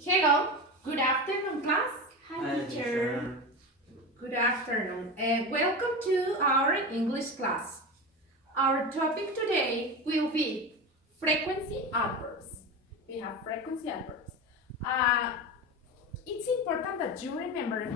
Hello, good afternoon, class. Hi, teacher. Good afternoon, and welcome to our English class. Our topic today will be frequency adverbs. We have frequency adverbs. Uh, it's important that you remember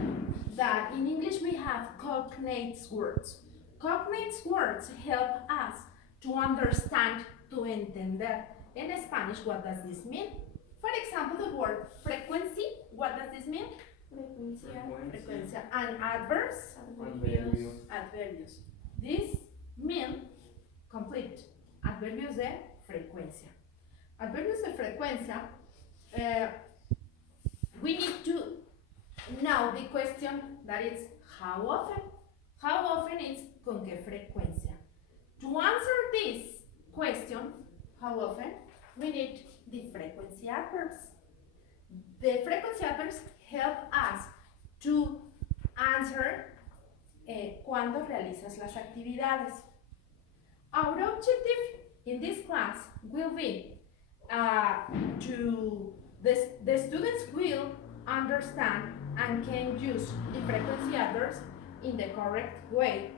that in English we have cognate words. Cognate words help us to understand, to entender. In Spanish, what does this mean? For example, the word frequency, what does this mean? Frecuencia. And adverbs? Adverbios. This mean complete. Adverbios de frecuencia. Adverbios de frecuencia, we need to know the question that is how often. How often is con qué frecuencia. To answer this question, how often, we need the frequency adverbs. The frequency adverbs help us to answer cuando realizas las actividades. Our objective in this class will be to the students will understand and can use the frequency adverbs in the correct way.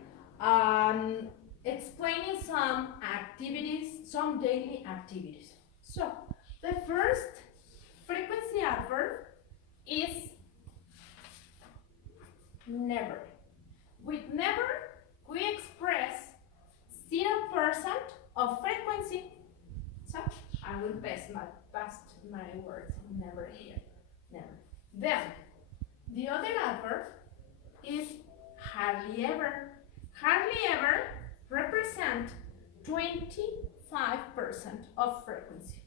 Explaining some activities, some daily activities. So, the first frequency adverb is never. With never, we express 0% of frequency. So, I will pass my words never here. Never. Then, the other adverb is hardly ever. Hardly ever represent 25% of frequency.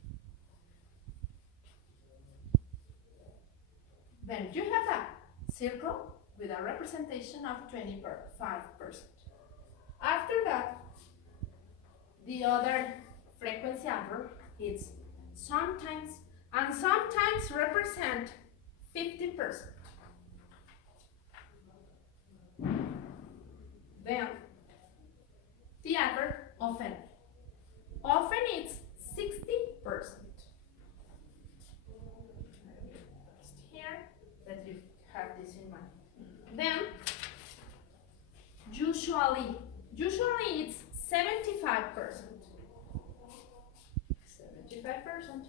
Then you have a circle with a representation of 25%. After that, the other frequency adverb is sometimes, and sometimes represent 50%. Then the adverb often. Often it's 60%. Here, that you have this in mind. Then usually it's 75%. 75%.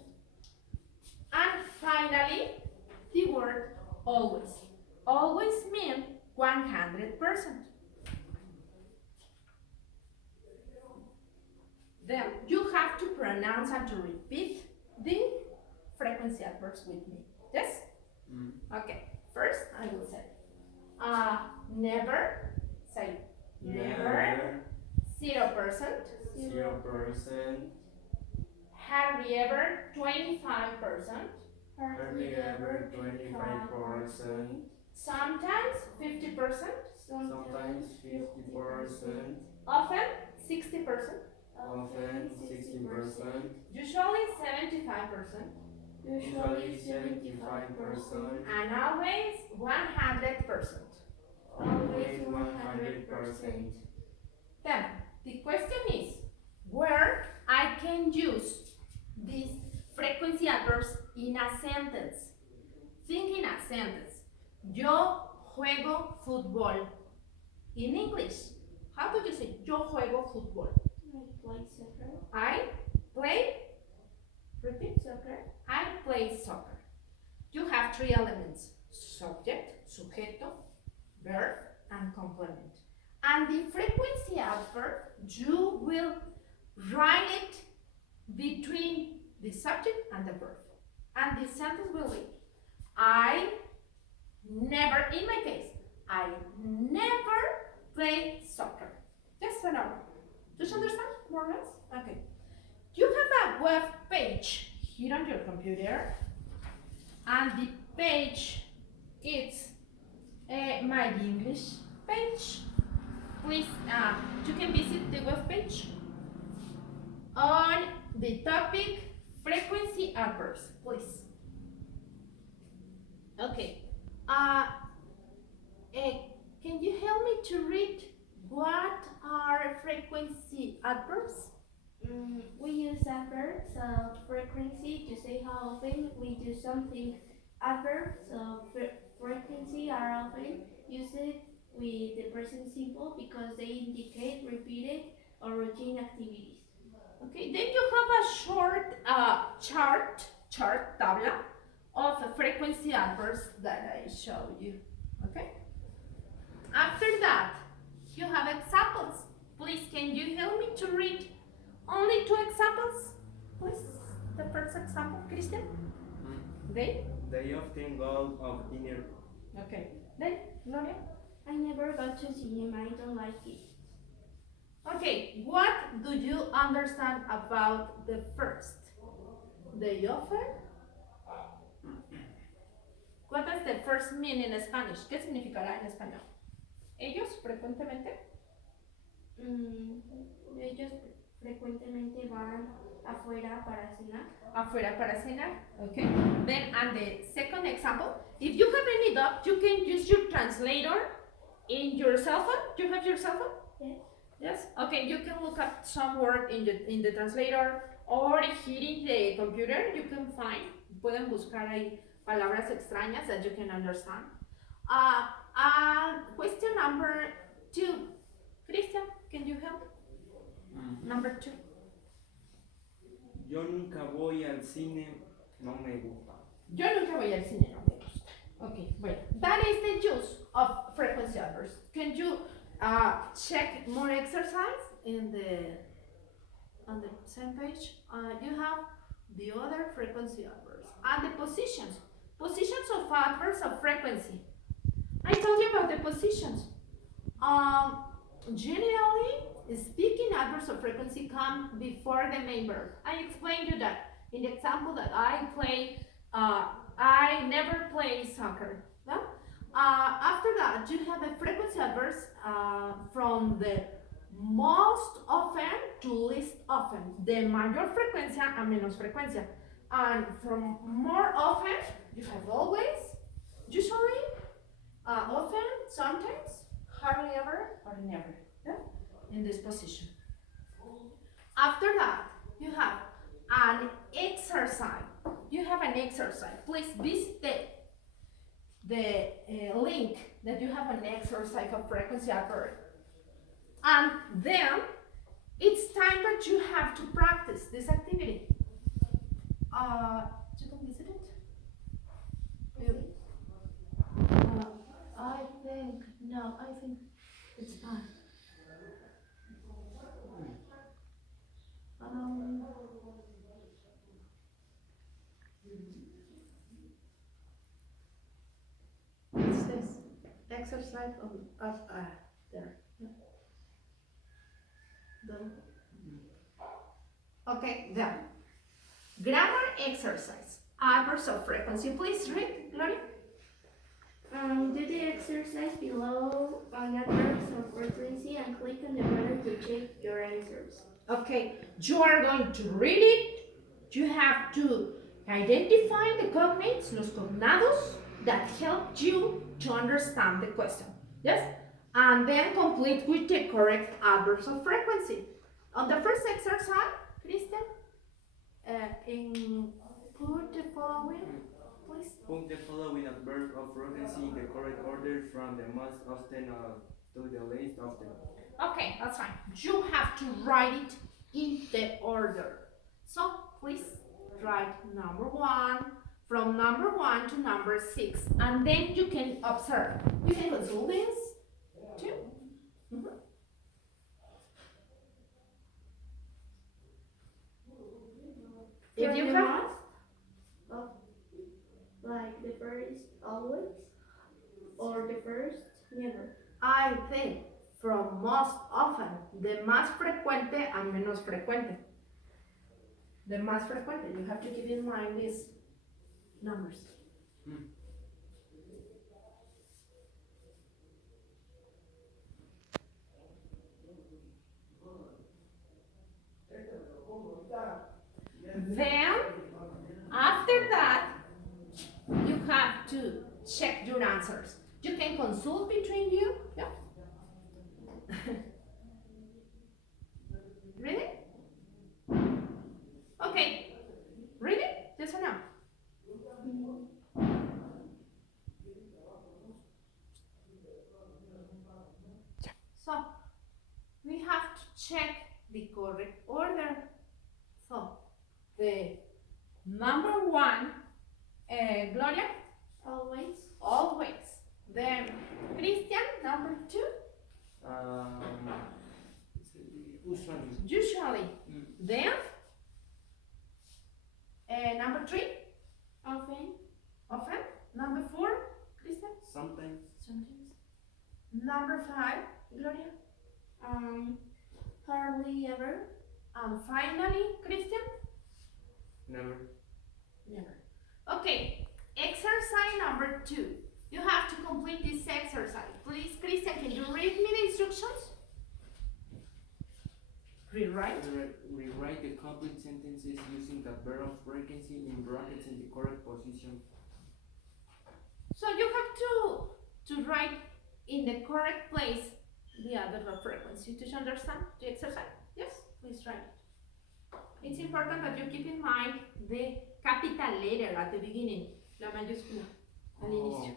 And finally, the word always. Always means 100%. Then you have to pronounce and to repeat the frequency adverbs with me. Yes? Okay. First, I will say never. Say never. 0%. 0%. Hardly ever. 25%. Hardly ever 25%. Sometimes 50%. Sometimes 50%. Often 60%. Often 60%. Usually 75%. Usually 75%. And always 100%. Always 100%. Then the question is where I can use these frequency adverbs in a sentence. Think in a sentence. Yo juego fútbol. In English, how do you say yo juego fútbol? I play soccer. I play, repeat, Soccer. I play soccer. You have three elements: subject, sujeto, verb, and complement. And the frequency adverb, you will write it between the subject and the verb. And the sentence will be, I never, in my case, I never play soccer. Yes or no? Do you understand more or less? Okay. You have a web page here on your computer, and the page is my English page. Please, you can visit the web page on the topic frequency adverbs, please. Okay. Can you help me to read what are frequency adverbs? We use adverbs of frequency to say how often we do something Adverbs of frequency are often used with the present simple because they indicate repeated or routine activities. Okay, then you have a short chart, tabla, of frequency adverbs that I showed you. Okay? After that, you have examples. Please, can you help me to read only two examples? Please, the first example, Christian. They? They often go of dinner. Okay. Then, Gloria? I never go to cinema, I don't like it. Okay, what do you understand about the first? They often? What does the first mean in Spanish? ¿Qué significará en español? Ellos frecuentemente. Ellos frecuentemente van afuera para cenar. Afuera para cenar. Okay. Then, and the second example, if you have any doubt, you can use your translator in your cell phone. Do you have your cell phone? Yes. Yes. Okay. You can look up some word in the translator, or here in the computer you can find. Pueden buscar ahí palabras extrañas that you can understand. Question number 2. Christian, can you help? Number 2. Yo nunca voy al cine, no me gusta. Yo nunca voy al cine, no me gusta. Okay, bueno. That is the use of frequency adverbs. Can you check more exercise on the same page? You have the other frequency adverbs and the positions. Positions of adverbs of frequency. I told you about the positions. Generally speaking, adverbs of frequency come before the main verb. I explained you that in the example that I never play soccer. No? After that, you have a frequency adverbs from the most often to least often. De mayor frecuencia a menos frecuencia. And from more often, you have always, usually, often, sometimes, hardly ever, or never. Yeah? In this position. After that, you have an exercise. You have an exercise. Please visit the link that you have an exercise of frequency adverb. And then it's time that you have to practice this activity. You can visit it? I think it's fine. It's this exercise of there. Okay, there. Grammar exercise. Adverbs of frequency. Please read, Gloria. Do the exercise below on adverbs of frequency and click on the button to check your answers. Okay, you are going to read it. You have to identify the cognates, los cognados, that help you to understand the question. Yes? And then complete with the correct adverbs of frequency. On the first exercise, Christian, put the following, please. Put the following adverbs of frequency in the correct order from the most often to the least often. Okay, that's fine. You have to write it in the order. So please write number 1, from number 1 to number 6, and then you can observe. You can consult this too. If you have, like the first always, or the first never. I think from most often, the más frecuente and menos frecuente. The más frecuente, you have to keep in mind these numbers. Then, after that, you have to check your answers. You can consult between you. Yeah. Ready? Okay. Ready? Yes or no? the correct order. So, the number one, Gloria, Always. always. Then Christian, number two, Usually. usually. Then number three, Often. often. Number four, Christian, Sometimes. sometimes. Number five, Gloria. Hardly ever. And finally, Christian, Never. never. Okay, exercise number two. You have to complete this exercise. Please, Christian, can you read me the instructions? Rewrite. Rewrite the complete sentences using the verb of frequency in brackets in the correct position. So you have to write in the correct place the other frequency. Do you understand the exercise? Yes, please write it. It's important that you keep in mind the capital letter at the beginning, la mayúscula, al inicio.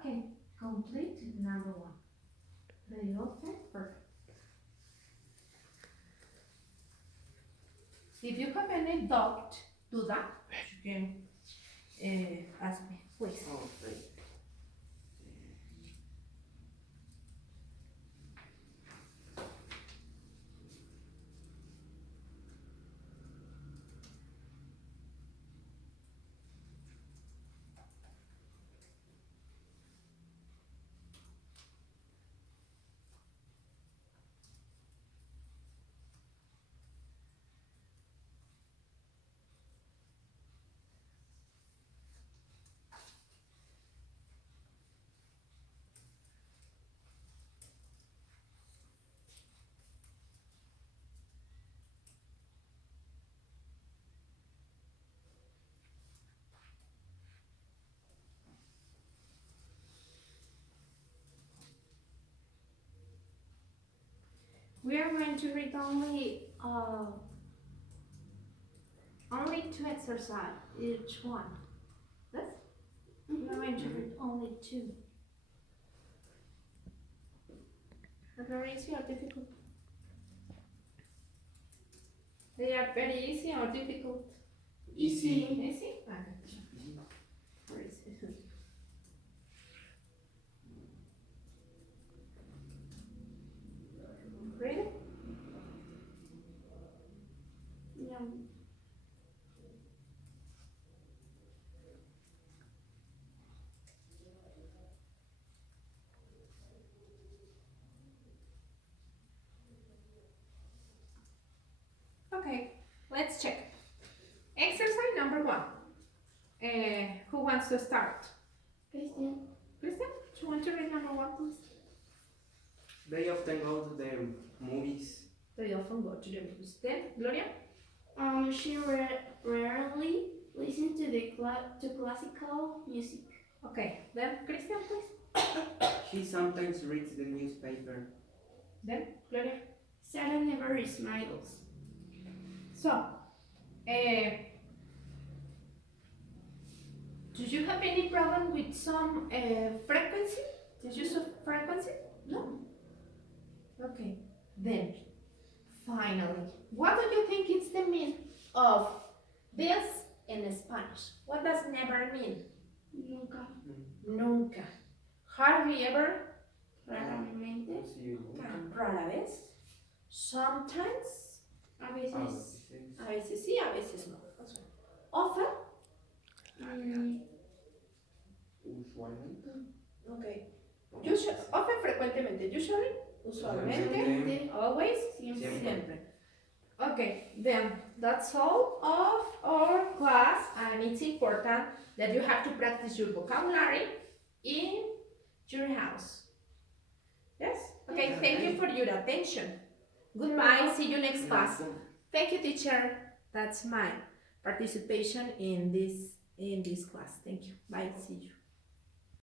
Okay, complete number one. Very often, perfect. If you have any doubt, do that. You can ask me, please. Okay. We are going to read only two exercise each one. Yes? We are going to read only two. Very easy or difficult? They are very easy or difficult? Easy. Easy? Okay. Very easy. Ready? Yeah. Okay, let's check. Exercise number one. Who wants to start? Christian. Christian, do you want to read number one, please? They often go to the movies. They often go to the movies. Then, Gloria? She rarely listens to classical music. Okay, then Christian, please. She sometimes reads the newspaper. Then, Gloria? Sarah never smiles. So, do you have any problem with some frequency? The use of frequency? No? Okay, then, finally, what do you think is the meaning of this in Spanish? What does never mean? Nunca. Nunca. Hardly ever. Raramente. Rara vez. Sometimes. A veces. A veces sí, a veces no. Often. Usualmente. Okay. Often, frecuentemente. Usually. Usualmente. Usualmente. Always. Siempre. Siempre. Okay, then that's all of our class, and it's important that you have to practice your vocabulary in your house. Yes? Okay, thank you for your attention. Goodbye, see you next class. Thank you, teacher. That's my participation in this class. Thank you. Bye, see you.